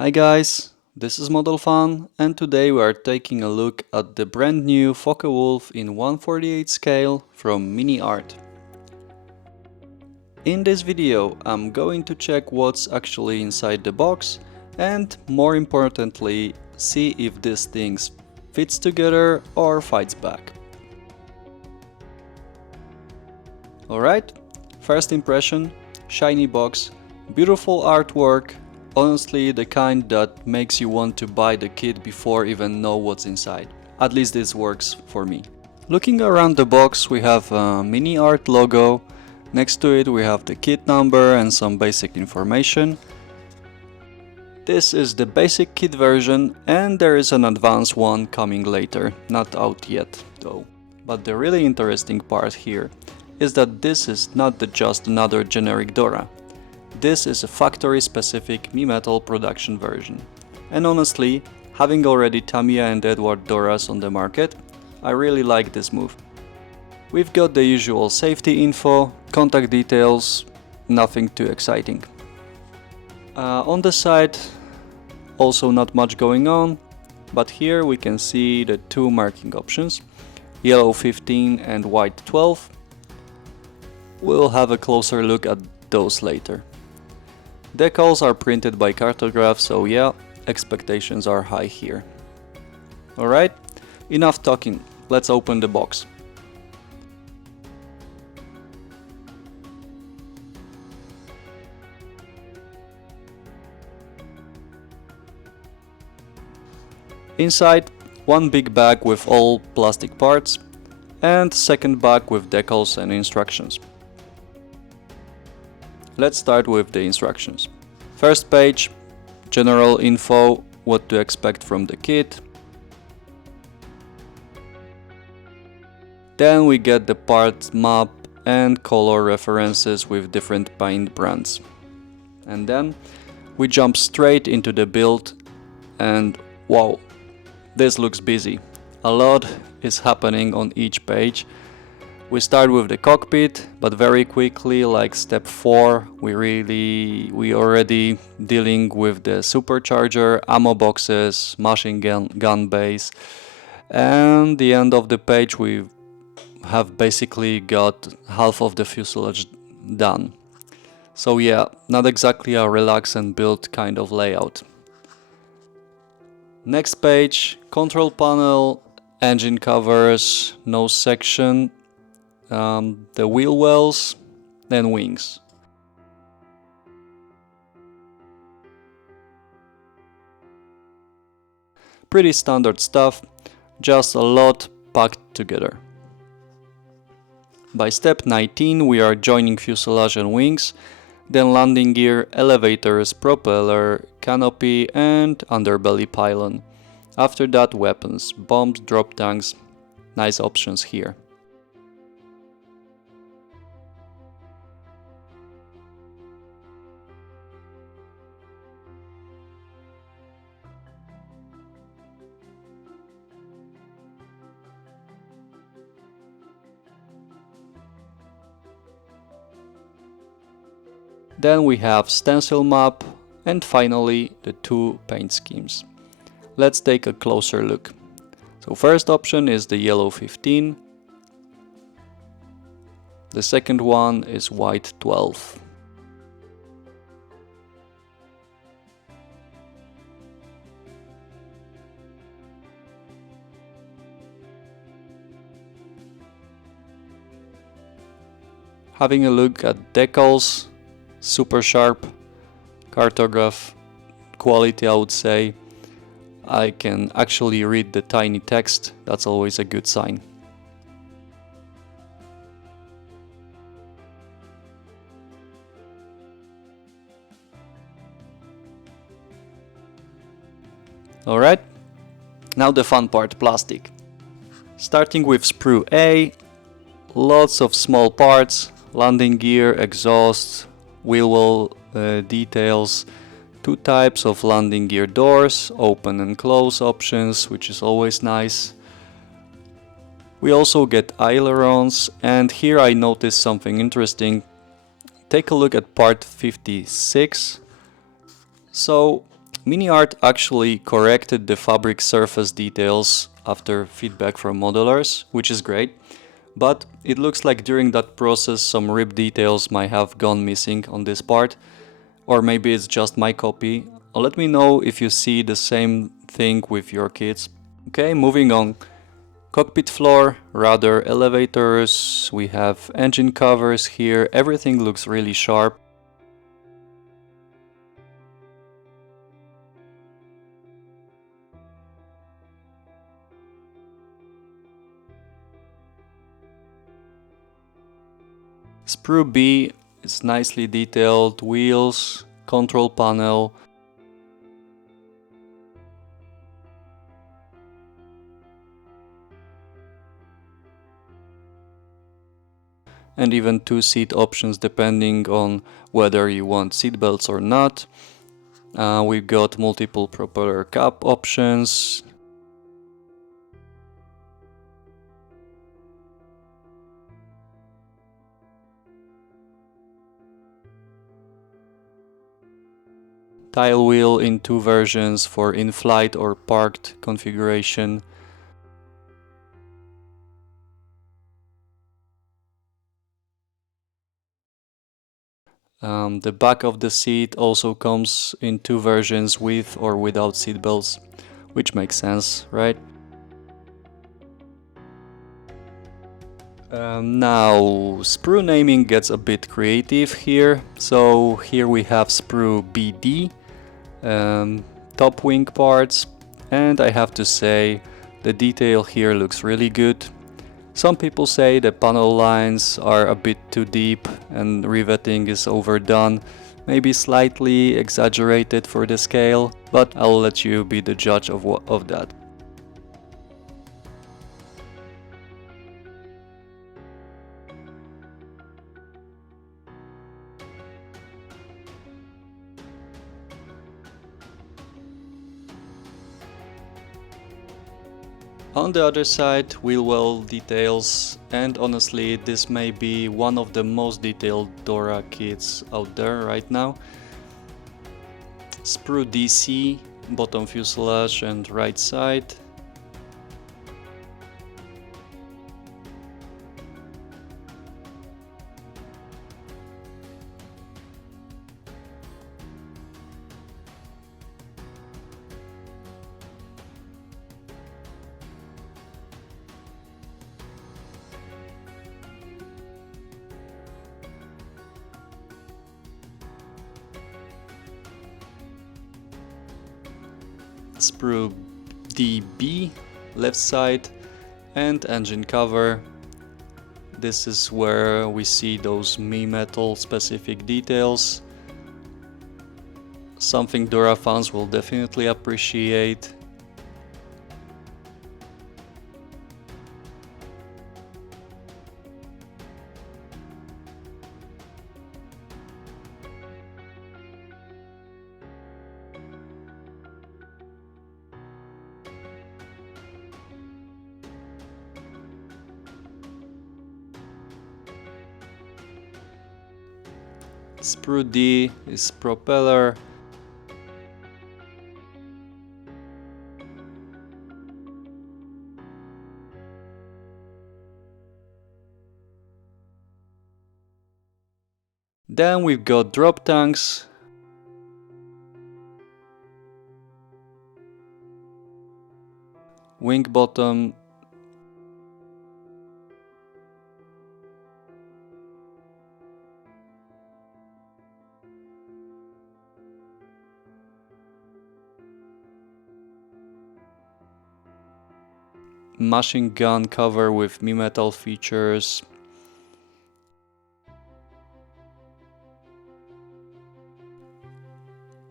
Hi guys, this is Model Fun, and today we are taking a look at the brand new Focke-Wulf in 1/48 scale from MiniArt. In this video I'm going to check what's actually inside the box and, more importantly, see if this thing fits together or fights back. Alright, first impression, shiny box, beautiful artwork. Honestly, the kind that makes you want to buy the kit before even know what's inside. At least this works for me. Looking around the box, we have a MiniArt logo. Next to it we have the kit number and some basic information. This is the basic kit version, and there is an advanced one coming later, not out yet though. But the really interesting part here is that this is not just another generic Dora. This is a factory-specific Mimetall production version. And honestly, having already Tamiya and Edward Doras on the market, I really like this move. We've got the usual safety info, contact details, nothing too exciting. On the side, also not much going on, but here we can see the two marking options, yellow 15 and white 12. We'll have a closer look at those later. Decals are printed by cartograph, so yeah, expectations are high here. Alright, enough talking, let's open the box. Inside, one big bag with all plastic parts, and second bag with decals and instructions. Let's start with the instructions. First page, general info, what to expect from the kit. Then we get the part map and color references with different paint brands. And then we jump straight into the build, and wow, this looks busy. A lot is happening on each page. We start with the cockpit, but very quickly, like step 4, we already dealing with the supercharger, ammo boxes, machine gun base, and the end of the page we have basically got half of the fuselage done. So yeah, not exactly a relax and build kind of layout. Next page, control panel, engine covers, nose section, the wheel wells, then wings. Pretty standard stuff, just a lot packed together. By step 19 we are joining fuselage and wings, then landing gear, elevators, propeller, canopy and underbelly pylon. After that weapons, bombs, drop tanks, nice options here. Then we have stencil map and finally the two paint schemes. Let's take a closer look. So first option is the yellow 15. The second one is white 12. Having a look at decals, super sharp, cartograph quality I would say. I can actually read the tiny text, that's always a good sign. Alright, now the fun part, plastic. Starting with sprue A, lots of small parts, landing gear, exhaust, wheel well details, two types of landing gear doors, open and close options, which is always nice. We also get ailerons, and here I noticed something interesting. Take a look at part 56. So MiniArt actually corrected the fabric surface details after feedback from modelers, which is great, but it looks like during that process some rib details might have gone missing on this part, or maybe it's just my copy. Let me know if you see the same thing with your kids. Okay, moving on. Cockpit floor, rudder, elevators, we have engine covers here, everything looks really sharp. Sprue B is nicely detailed, wheels, control panel. And even 2 seat options depending on whether you want seat belts or not. We've got multiple propeller cap options. Tile wheel in 2 versions for in-flight or parked configuration. The back of the seat also comes in 2 versions with or without seat belts, which makes sense, right? Now, sprue naming gets a bit creative here. So here we have sprue BD, top wing parts, and I have to say the detail here looks really good. Some people say the panel lines are a bit too deep and riveting is overdone, maybe slightly exaggerated for the scale, but I'll let you be the judge of that. On the other side, wheel well details, and honestly this may be one of the most detailed Dora kits out there right now. Sprue DC, bottom fuselage and right side. Sprue DB, left side, and engine cover. This is where we see those Mimetall specific details. Something Dora fans will definitely appreciate. Sprue D is propeller. Then we've got drop tanks. Wing bottom. Machine gun cover with Mimetall features.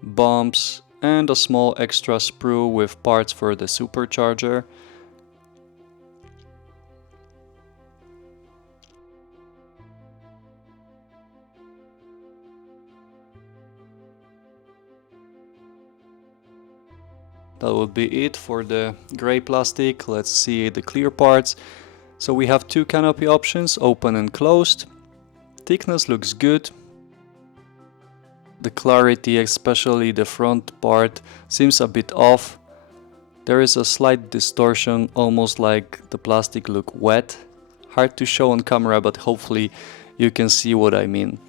Bumps and a small extra sprue with parts for the supercharger. That would be it for the gray plastic. Let's see the clear parts. So we have 2 canopy options, open and closed. Thickness looks good. the clarity, especially the front part, seems a bit off. There is a slight distortion, almost like the plastic look wet. Hard to show on camera, but hopefully you can see what I mean.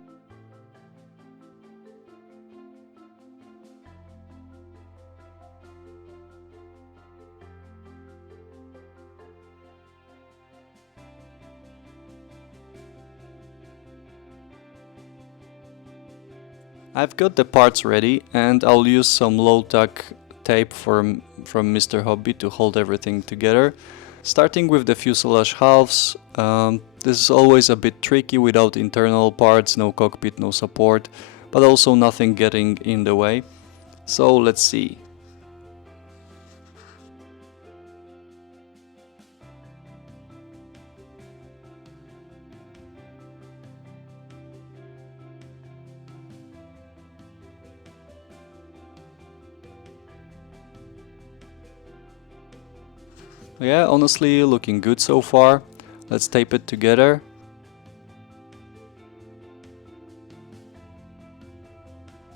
I've got the parts ready and I'll use some low-tack tape from Mr. Hobby to hold everything together. Starting with the fuselage halves, this is always a bit tricky without internal parts, no cockpit, no support, but also nothing getting in the way. So let's see. Yeah, honestly, looking good so far. Let's tape it together.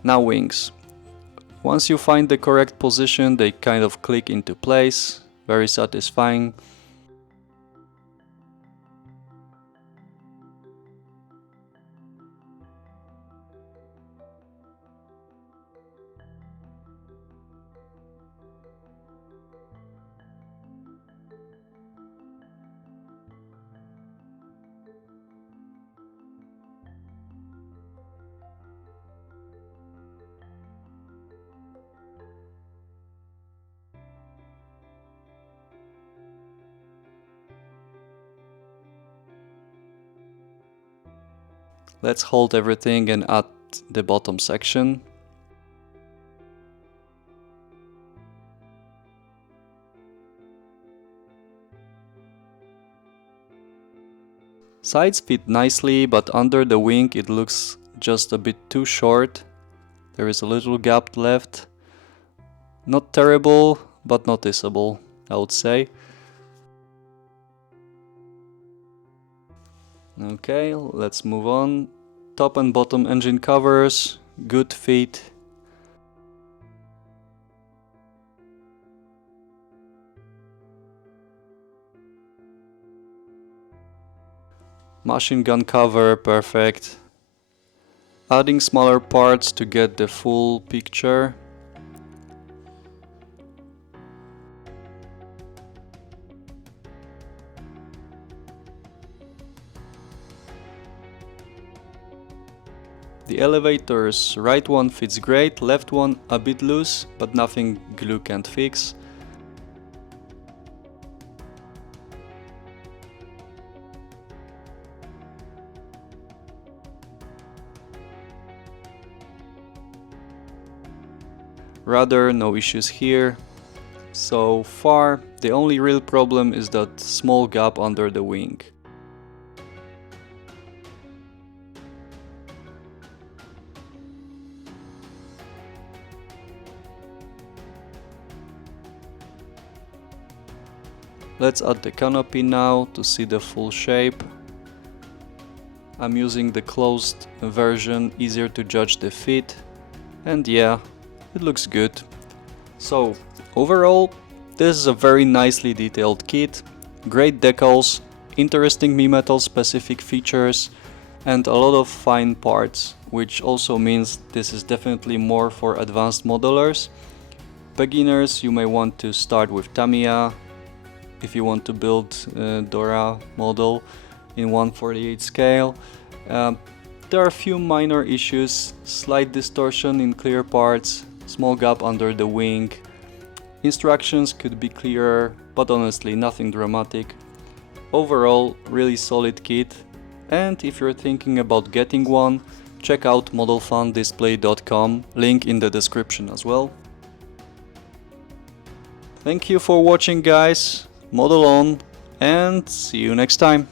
Now wings. Once you find the correct position, they kind of click into place. Very satisfying. Let's hold everything and add the bottom section. Sides fit nicely, but under the wing it looks just a bit too short. There is a little gap left. Not terrible, but noticeable, I would say. Okay, let's move on. Top and bottom engine covers, good fit. Machine gun cover, perfect. Adding smaller parts to get the full picture. The elevator's right one fits great, left one a bit loose, but nothing glue can't fix. Rather, no issues here. So far, the only real problem is that small gap under the wing. Let's add the canopy now to see the full shape. I'm using the closed version, easier to judge the fit. And yeah, it looks good. So overall, this is a very nicely detailed kit. Great decals, interesting Mimetall specific features, and a lot of fine parts, which also means this is definitely more for advanced modelers. Beginners, you may want to start with Tamiya if you want to build a Dora model in 1/48 scale. There are a few minor issues, slight distortion in clear parts, small gap under the wing. Instructions could be clearer, but honestly nothing dramatic. Overall, really solid kit, and if you're thinking about getting one, check out modelfundisplay.com, link in the description as well. Thank you for watching, guys. Model on, and see you next time.